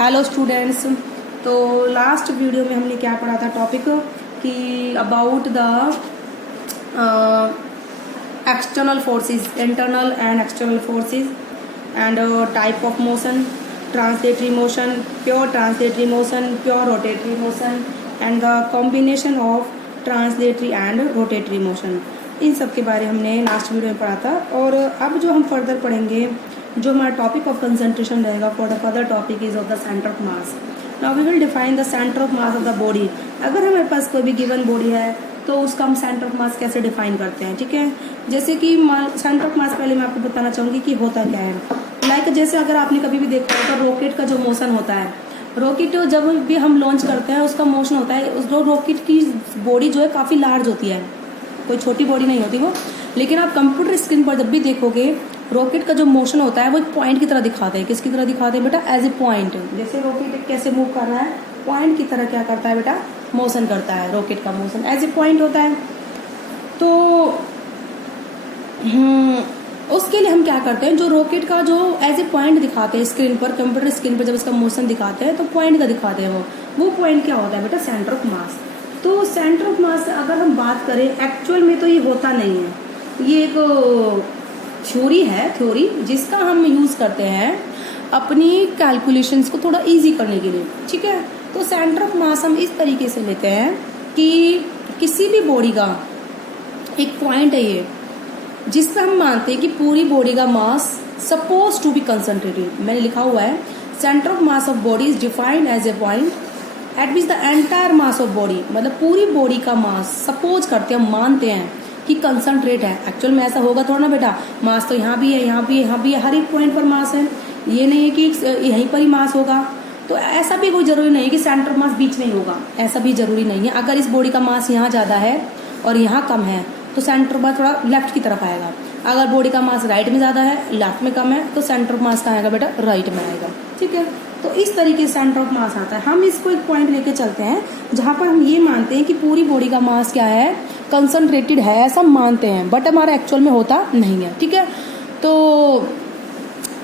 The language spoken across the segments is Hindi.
Hello students. तो लास्ट वीडियो में हमने क्या पढ़ा था टॉपिक कि about the external forces, internal and external forces and type of motion, translatory motion, pure translatory motion, pure rotatory motion and the combination of translatory and rotatory motion. इन सब के बारे हमने लास्ट वीडियो में पढ़ा था। और अब जो हम फर्दर पढ़ेंगे, जो हमारा टॉपिक ऑफ कंसंट्रेशन रहेगा for the further topic is of the centre of mass. Now we will define the centre of mass of the body. अगर हमारे पास कोई भी गिवन बॉडी है तो उसका हम सेंटर ऑफ मास कैसे डिफाइन करते हैं, ठीक है। जैसे कि सेंटर ऑफ मास पहले मैं आपको बताना चाहूँगी कि होता क्या है। लाइक जैसे अगर आपने कभी भी देखा होगा तो रॉकेट का जो मोशन होता है, रॉकेट जब भी हम लॉन्च करते हैं उसका मोशन होता है, उस रॉकेट की बॉडी जो है काफ़ी लार्ज होती है, कोई छोटी बॉडी नहीं होती वो। लेकिन आप कंप्यूटर स्क्रीन पर जब भी देखोगे रॉकेट का जो मोशन होता है वो एक पॉइंट की तरह दिखाते हैं। किसकी तरह दिखाते हैं बेटा? As a point. जैसे रॉकेट कैसे मूव कर रहा है, पॉइंट की तरह क्या करता है बेटा? मोशन करता है। रॉकेट का मोशन एज ए पॉइंट होता है। तो उसके लिए हम क्या करते हैं, जो रॉकेट का जो एज ए पॉइंट दिखाते हैं स्क्रीन पर, कंप्यूटर स्क्रीन पर जब इसका मोशन दिखाते हैं तो पॉइंट का दिखाते हैं। वो पॉइंट क्या होता है बेटा? सेंटर ऑफ मास। तो सेंटर ऑफ मास अगर हम बात करें एक्चुअल में तो ये होता नहीं है, ये एक थ्योरी है, थ्योरी जिसका हम यूज करते हैं अपनी कैलकुलेशंस को थोड़ा इजी करने के लिए, ठीक है। तो सेंटर ऑफ मास हम इस तरीके से लेते हैं कि किसी भी बॉडी का एक पॉइंट है ये, जिससे हम मानते हैं कि पूरी बॉडी का mass suppose to be concentrated. मैंने लिखा हुआ है centre of mass of body is defined as a point at which the entire mass of body, मतलब पूरी बॉडी का मास सपोज करते हैं, मानते हैं कि कंसंट्रेट है। एक्चुअल में ऐसा होगा थोड़ा ना बेटा, मास तो यहाँ भी है, यहाँ भी है, यहाँ भी है, हर एक पॉइंट पर मास है। ये नहीं है कि यहीं पर ही मास होगा। तो ऐसा भी कोई जरूरी नहीं है कि सेंटर ऑफ मास बीच में ही होगा, ऐसा भी जरूरी नहीं है। अगर इस बॉडी का मास यहाँ ज्यादा है और यहाँ कम है तो सेंटर ऑफ मास थोड़ा लेफ्ट की तरफ आएगा। अगर बॉडी का मास राइट में ज्यादा है, लेफ्ट में कम है, तो सेंटर ऑफ मास कहाँ आएगा बेटा? राइट में आएगा, ठीक है। तो इस तरीके से सेंटर ऑफ मास आता है। हम इसको एक पॉइंट लेके चलते हैं जहां पर हम ये मानते हैं कि पूरी बॉडी का मास क्या है? कंसंट्रेटेड है, ऐसा मानते हैं, बट हमारा एक्चुअल में होता नहीं है, ठीक है। तो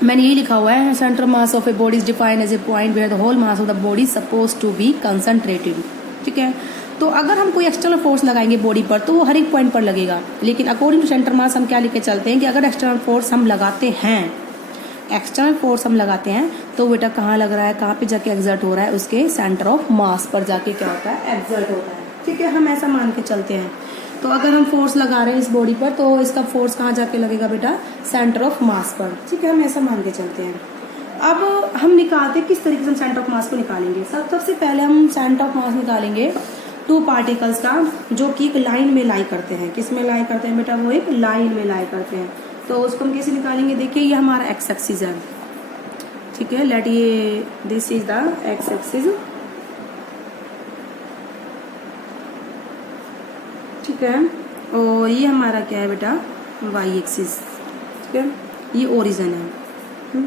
मैंने ये लिखा हुआ है centre mass of a body is defined as a point where the whole mass of the body suppose to be concentrated, ठीक है। तो अगर हम कोई एक्सटर्नल फोर्स लगाएंगे बॉडी पर तो वो हर एक पॉइंट पर लगेगा। लेकिन अकॉर्डिंग टू सेंटर मास हम क्या लेके चलते हैं कि अगर एक्सटर्नल फोर्स हम लगाते हैं, एक्सटर्नल फोर्स हम लगाते हैं तो बेटा कहाँ लग रहा है, कहाँ पे जाके एग्जर्ट हो रहा है? उसके सेंटर ऑफ मास पर जाके क्या होता है? एग्जर्ट होता है, ठीक है। हम ऐसा मान के चलते हैं। तो अगर हम फोर्स लगा रहे हैं इस बॉडी पर तो इसका फोर्स कहाँ जाके लगेगा बेटा? सेंटर ऑफ मास पर, ठीक है। हम ऐसा मान के चलते हैं। अब हम निकालते किस तरीके से हम सेंटर ऑफ मास को निकालेंगे। सबसे पहले हम सेंटर ऑफ मास निकालेंगे टू पार्टिकल्स का, जो कि एक लाइन में लाई करते हैं। किस में लाई करते हैं बेटा? वो एक लाइन में लाई करते हैं। तो उसको हम कैसे निकालेंगे? देखिए ये हमारा एक्स एक्सिस है, ठीक है। लेट ये this is the x axis, ठीक है। और ये हमारा क्या है बेटा? वाई एक्सिस, ठीक है। ये ओरिजिन है।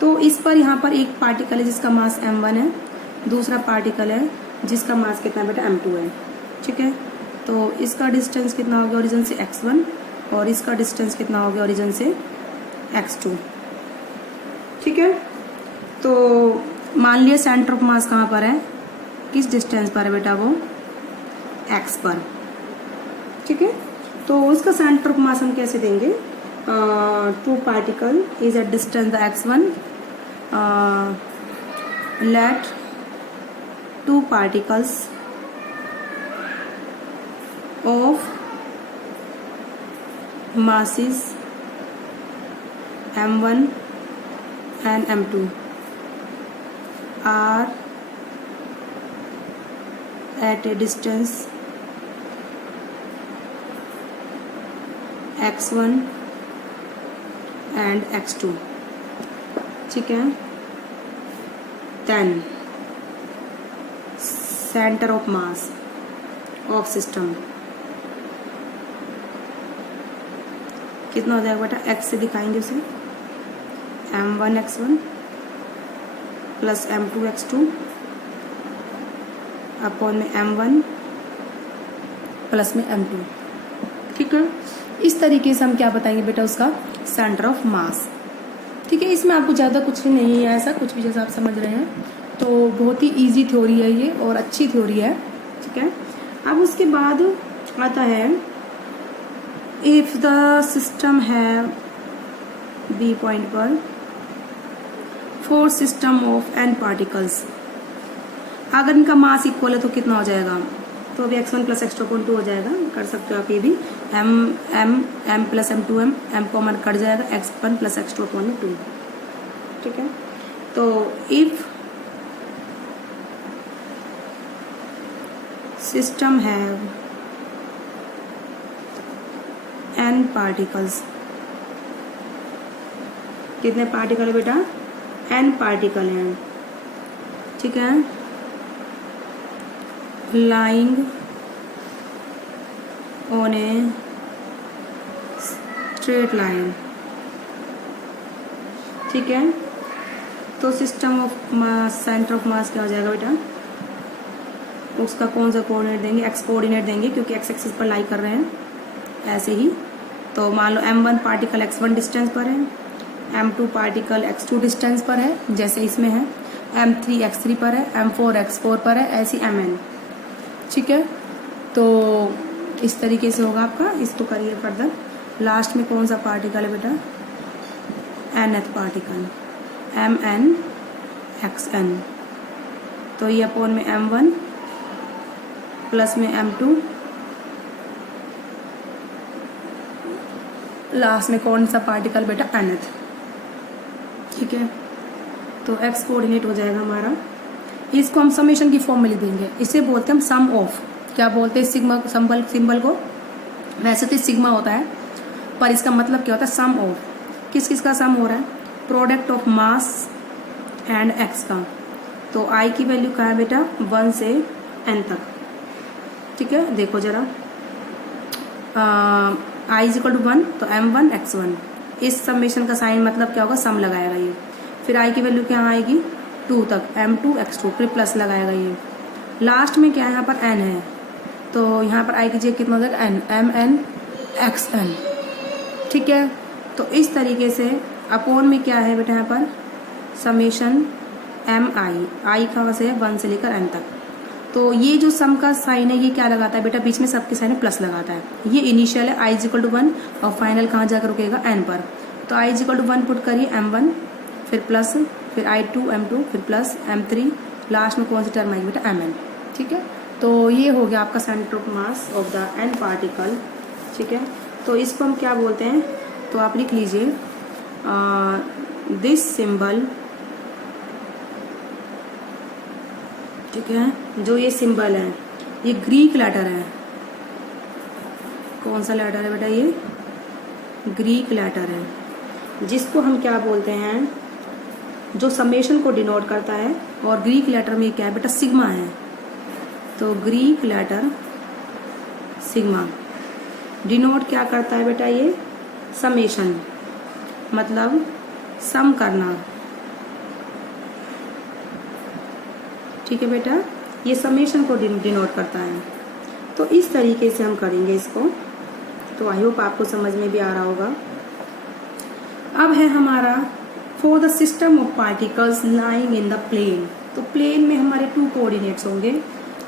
तो इस पर यहाँ पर एक पार्टिकल है जिसका मास m1 है, दूसरा पार्टिकल है जिसका मास कितना बेटा? m2 है, ठीक है। तो इसका डिस्टेंस कितना हो गया ओरिजिन से? x1, और इसका डिस्टेंस कितना हो गया ओरिजिन से? x2, ठीक है। तो मान लिया सेंटर ऑफ मास कहाँ पर है, किस डिस्टेंस पर है बेटा? वो x पर, ठीक है। तो उसका सेंटर ऑफ मास हम कैसे देंगे? Two particle is at distance x1, let two particles of masses m1 and m2 are at a distance x1 and x2, ठीक है। then center of mass of system कितना हो जाएगा बेटा? x से दिखाएंगे उसे, m1 x1 plus m2 x2 upon में m1 प्लस में m2, ठीक है। इस तरीके से हम क्या बताएंगे बेटा? उसका सेंटर ऑफ मास, ठीक है। इसमें आपको ज़्यादा कुछ भी नहीं है, ऐसा कुछ भी जैसा आप समझ रहे हैं तो बहुत ही इजी थ्योरी है ये और अच्छी थ्योरी है, ठीक है। अब उसके बाद आता है इफ द सिस्टम है बी पॉइंट पर for system of N particles, अगर इनका मास इक्वल है तो कितना हो जाएगा, तो अभी x1 प्लस x2 अपॉन 2 हो जाएगा, कर सकते हो आप ये भी, m plus m2m, m common cut जाएगा, x1 प्लस x2 अपॉन 2, ठीक है। तो इफ सिस्टम है n पार्टिकल्स, कितने पार्टिकल है बेटा, n पार्टिकल हैं, ठीक है, lying on a straight line, ठीक है। तो system of mass, centre of mass क्या हो जाएगा बेटा, उसका कौन सा कोऑर्डिनेट देंगे, एक्स कोऑर्डिनेट देंगे क्योंकि एक्स एक्सिस पर लाई कर रहे हैं, ऐसे ही। तो मान लो m1 पार्टिकल x1 डिस्टेंस पर है, m2 पार्टिकल x2 डिस्टेंस पर है जैसे इसमें है, m3 x3 पर है, m4 x4 पर है, ऐसी mn, ठीक है। तो इस तरीके से होगा आपका, इसको करिए फर्दर। लास्ट में कौन सा पार्टिकल है बेटा, nth पार्टिकल mn xn, तो ये अपोन में m1 प्लस में m2, लास्ट में कौन सा पार्टिकल बेटा, nth, ठीक है। तो x कोऑर्डिनेट हो जाएगा हमारा, इसको हम समेशन की फॉर्म में लिख देंगे, इसे बोलते हैं हम सम ऑफ, क्या बोलते हैं सिग्मा, सिंबल को, वैसे तो सिग्मा होता है पर इसका मतलब क्या होता है, सम ऑफ, किस किस का सम हो रहा है, product of mass and x का। तो आई की वैल्यू क्या है बेटा, 1 से n तक, ठीक है। देखो जरा, आई इज इक्वल टू 1, तो m1 x1, इस समेशन का साइन मतलब क्या होगा, सम लगाएगा ये, फिर आई की वैल्यू क्या आएगी 2 तक, m2 x2, फिर प्लस लगाएगा ये, लास्ट में क्या है यहाँ पर n है, तो यहाँ पर आई की जगह कितना हो जाएगा n, mn xn, ठीक है। तो इस तरीके से अपोन में क्या है बेटा यहाँ पर समेशन आई कहाँ से है, 1 से लेकर n तक। तो ये जो सम का साइन है ये क्या लगाता है बेटा, बीच में सबके साइन प्लस लगाता है, ये इनिशियल है i इक्वल टू 1 और फाइनल कहाँ जाकर रुकेगा n पर। तो i इक्वल टू 1 पुट करिए, m1 फिर प्लस, फिर i2 m2 फिर प्लस m3, लास्ट में कौन सी टर्म आएगी बेटा, mn, ठीक है। तो ये हो गया आपका centre of mass of the n particle, ठीक है। तो इसको हम क्या बोलते हैं, तो आप लिख लीजिए दिस सिंबल, ठीक है, जो ये सिंबल है ये ग्रीक लेटर है, कौन सा लेटर है बेटा, ये ग्रीक लेटर है, जिसको हम क्या बोलते हैं, जो समेशन को डिनोट करता है, और ग्रीक लेटर में क्या है बेटा, सिग्मा है। तो ग्रीक लेटर सिग्मा डिनोट क्या करता है बेटा, ये समेशन, मतलब सम करना, ठीक है बेटा, ये समेशन को डिनोट करता है। तो इस तरीके से हम करेंगे इसको, तो आई होप आपको समझ में भी आ रहा होगा। अब है हमारा for the system of particles lying in the plane, तो प्लेन में हमारे 2 कोऑर्डिनेट्स होंगे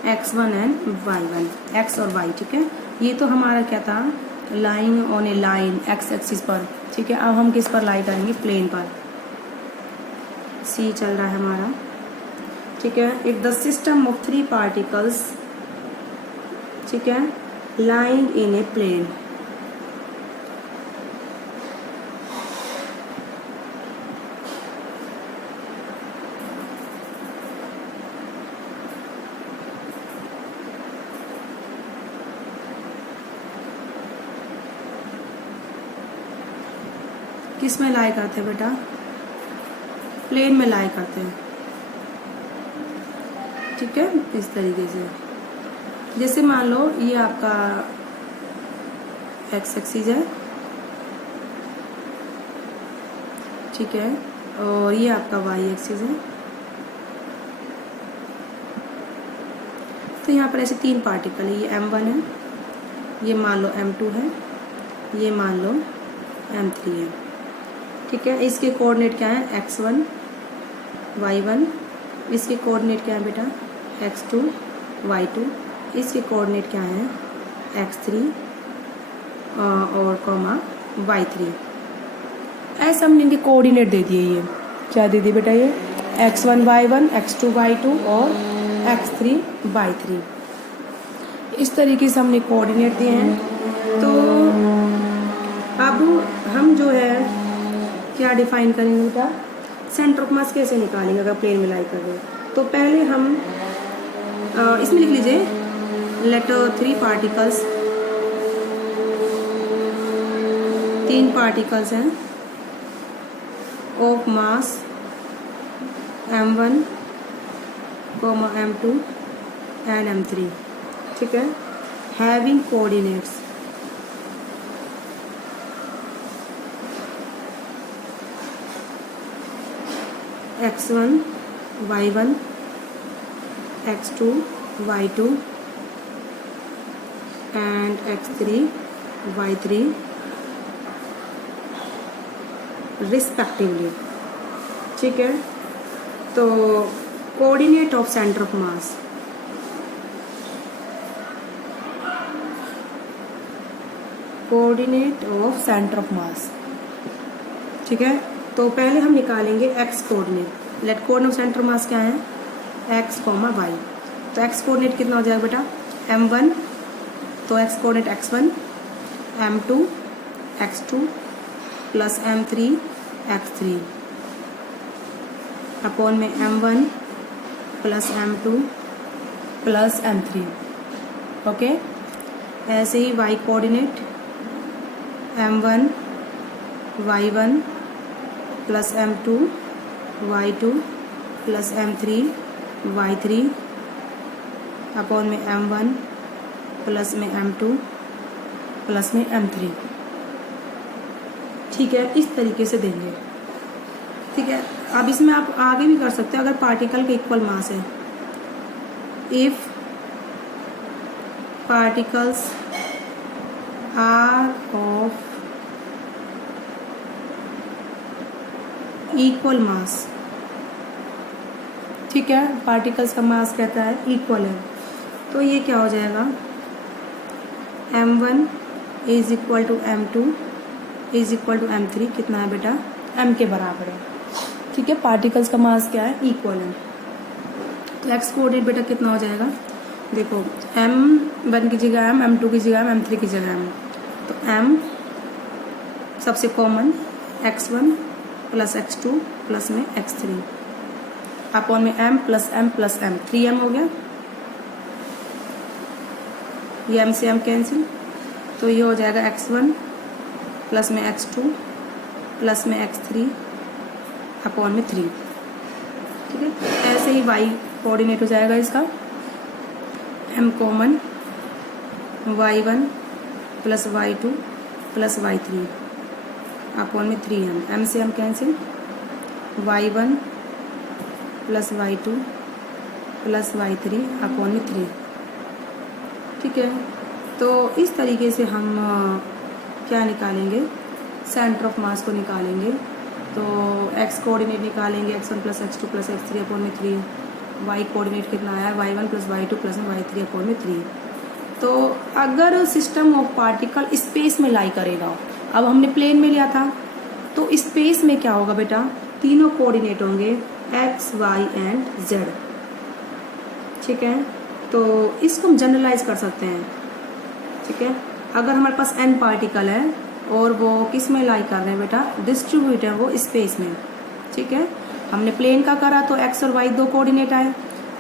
x1 एंड y1, x और y, ठीक है। ये तो हमारा क्या था, lying on A line x axis पर, ठीक है। अब हम किस पर लाई करेंगे, प्लेन पर, c चल रहा है हमारा, ठीक है। If the system of 3 particles, ठीक है, लाइंग इन ए प्लेन, किस में लाई करते हैं बेटा, प्लेन में लाई करते हैं, ठीक है। इस तरीके से, जैसे मान लो ये आपका एक्स एक्सिस है, ठीक है, और ये आपका वाई एक्सिस है। तो यहाँ पर ऐसे 3 पार्टिकल है, ये m1 है, ये मान लो m2 है, ये मान लो m3 है, ठीक है। इसके कोऑर्डिनेट क्या है, x1 y1 इसके कोऑर्डिनेट क्या है बेटा, x2 y2, इसके कोऑर्डिनेट क्या है, x3 और कॉमा y3। ऐसे हमने इनके कोऑर्डिनेट दे दिए। ये क्या दे दिए बेटा, ये x1 y1, x2 y2 और x3 y3। इस तरीके से हमने कोऑर्डिनेट दिए हैं। तो अब हम जो है क्या डिफाइन करेंगे बेटा, सेंटर ऑफ मास कैसे निकालेंगे अगर प्लेन में लाई कर रहे हैं। तो पहले हम इसमें लिख लीजिए लेट 3 पार्टिकल्स, 3 पार्टिकल्स हैं of mass m1, m2 and m3, ठीक है, having coordinates x1 y1, x2 y2 and x3 y3 respectively, ठीक है। तो coordinate of centre of mass, coordinate of centre of mass, ठीक है। तो पहले हम निकालेंगे x coordinate. Let coordinate of centre of mass क्या है, x, y। तो x कोऑर्डिनेट कितना हो जाएगा बेटा, m1, तो x coordinate x1, m2 x2 plus m3 x3 upon में m1 plus m2 plus m3, okay. ऐसे ही y coordinate m1 y1 plus m2 y2 plus m3 y3 upon में m1 प्लस में m2 प्लस में m3, ठीक है। इस तरीके से देंगे, ठीक है। अब इसमें आप आगे भी कर सकते हो अगर पार्टिकल के इक्वल मास है। If particles are of equal mass, ठीक है, पार्टिकल्स का मास कहता है इक्वल है, तो ये क्या हो जाएगा, m1 is equal to m2 is equal to m3, कितना है बेटा, m के बराबर है, ठीक है। पार्टिकल्स का मास क्या है, इक्वल है। तो x कोऑर्डिनेट बेटा कितना हो जाएगा, देखो m1 की जगह m, m2 की जगह m, m3 की जगह m, तो m सबसे common x1 plus x2 plus में x3 अपॉन में m प्लस m 3m हो गया, ये m से m कैंसिल, तो ये हो जाएगा x1 प्लस में x2 प्लस में x3 अपॉन में 3, ठीक है। ऐसे ही y कोऑर्डिनेट हो जाएगा इसका m common y1 plus y2 plus y3 upon में 3m, m से m cancel, y1 plus y2 plus y3 upon में 3, ठीक है। तो इस तरीके से हम क्या निकालेंगे, सेंटर ऑफ मास को निकालेंगे। तो x कोऑर्डिनेट निकालेंगे x1 plus x2 plus x3 upon में 3, y कोऑर्डिनेट कितना आया y1 प्लस y2 प्लस में y3 अपॉन में 3। तो अगर सिस्टम ऑफ पार्टिकल स्पेस में लाई करेगा, अब हमने प्लेन में लिया था, तो स्पेस में क्या होगा बेटा, तीनों कोऑर्डिनेट होंगे x, y एंड z, ठीक है। तो इसको हम जनरलाइज कर सकते हैं, ठीक है। अगर हमारे पास n पार्टिकल है और वो किस में लाई कर रहे हैं बेटा, डिस्ट्रीब्यूट है वो स्पेस में, ठीक है। हमने प्लेन का करा तो x और y 2 कोऑर्डिनेट आए,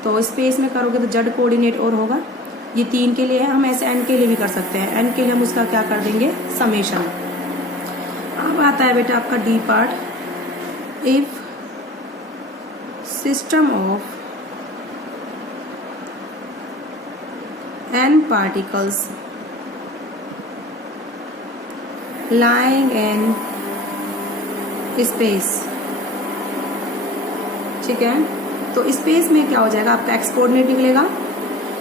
तो स्पेस में करोगे तो z कोऑर्डिनेट और होगा, ये 3 के लिए है। हम ऐसे n के लिए भी कर सकते हैं, n के लिए हम उसका क्या कर देंगे, समेशन। अब आता है बेटा आपका D part, if system of n particles lying in space, ठीक है। तो स्पेस में क्या हो जाएगा, आपका x कोऑर्डिनेट निकलेगा,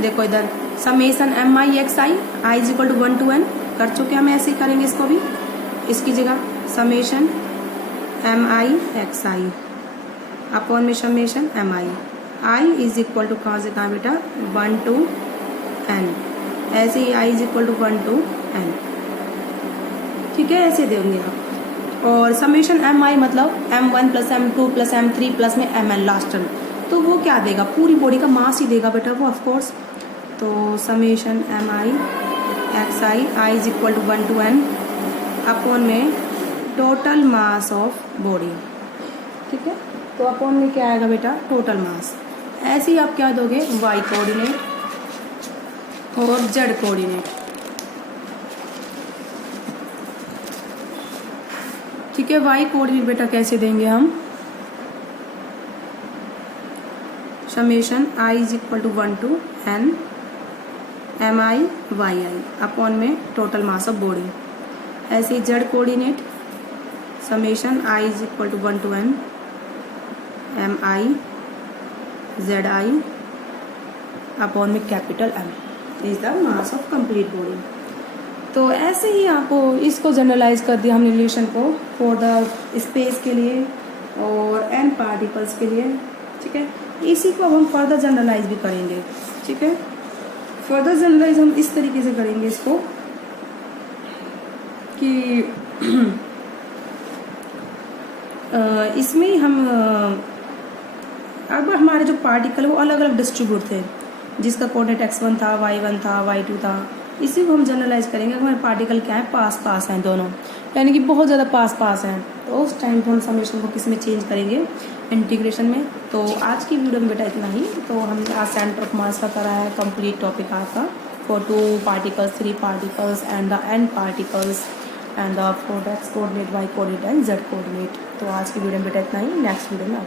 देखो इधर summation mi xi i is equal to 1 to n कर चुके हैं हम, ऐसे ही करेंगे इसको भी, इसकी जगह समेशन mi xi अपॉन में summation mi I is equal to कहाँ से कहाँ बेटा 1 to n, ऐसे ही I is equal to 1 to n, ठीक है, ऐसे देंगे आप। और समेशन एम आई मतलब m1 plus m2 plus m3 plus में mn लास्ट टर्म, तो वो क्या देगा, पूरी बॉडी का मास ही देगा बेटा वो ऑफकोर्स। तो summation M I X I is equal to 1 to n upon में टोटल मास ऑफ बॉडी, ठीक है। तो अपॉन में क्या आएगा बेटा टोटल मास। ऐसे ही आप क्या दोगे y कोऑर्डिनेट और z कोऑर्डिनेट, ठीक है। y कोऑर्डिनेट बेटा कैसे देंगे हम, summation i is equal to 1 to n M I Y I upon में टोटल मास ऑफ बॉडी। ऐसे ही z coordinate summation i is equal to 1 to n M I Z I upon में capital M is the mass of complete body. तो ऐसे ही आपको इसको जनरलाइज कर दिया हमने रिलेशन को फॉर द स्पेस के लिए और n पार्टिकल्स के लिए, ठीक है। इसी को हम फर्दर जनरलाइज भी करेंगे, ठीक है। फर्दर जनरलाइज हम इस तरीके से करेंगे इसको कि इसमें ही हम अब हमारे जो पार्टिकल वो अलग अलग डिस्ट्रीब्यूट थे, जिसका कोऑर्डिनेट x1 था, y1 था, y2 था, इसी को हम जनरलाइज करेंगे। हमारे पार्टिकल क्या है, पास पास हैं दोनों, यानी कि बहुत ज़्यादा पास पास हैं, तो उस टाइम तो हम समेशन को किस में चेंज करेंगे, इंटीग्रेशन में। तो आज की वीडियो में बेटा इतना ही। तो हमने आज सेंटर ऑफ मास का करा है कंप्लीट टॉपिक आपका for 2 particles 3 particles and the n particles and the for x coordinate y coordinate and z coordinate. तो आज की वीडियो में बेटा इतना ही, नेक्स्ट वीडियो में